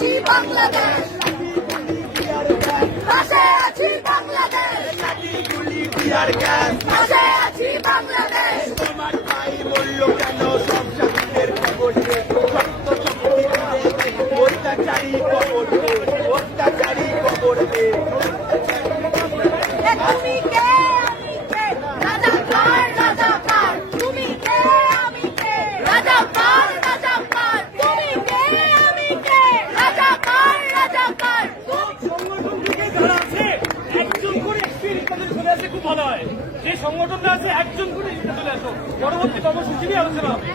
আছি বাংলাদেশ। পাশে আছি বাংলাদেশ। পাশে আছি বাংলাদেশ। তোমার ভাই বলল আসে খুব ভালো হয়। যে সংগঠনটা আছে, একজন করে চলে আসো। পরবর্তী কর্মসূচি নিয়ে আলোচনা হবে।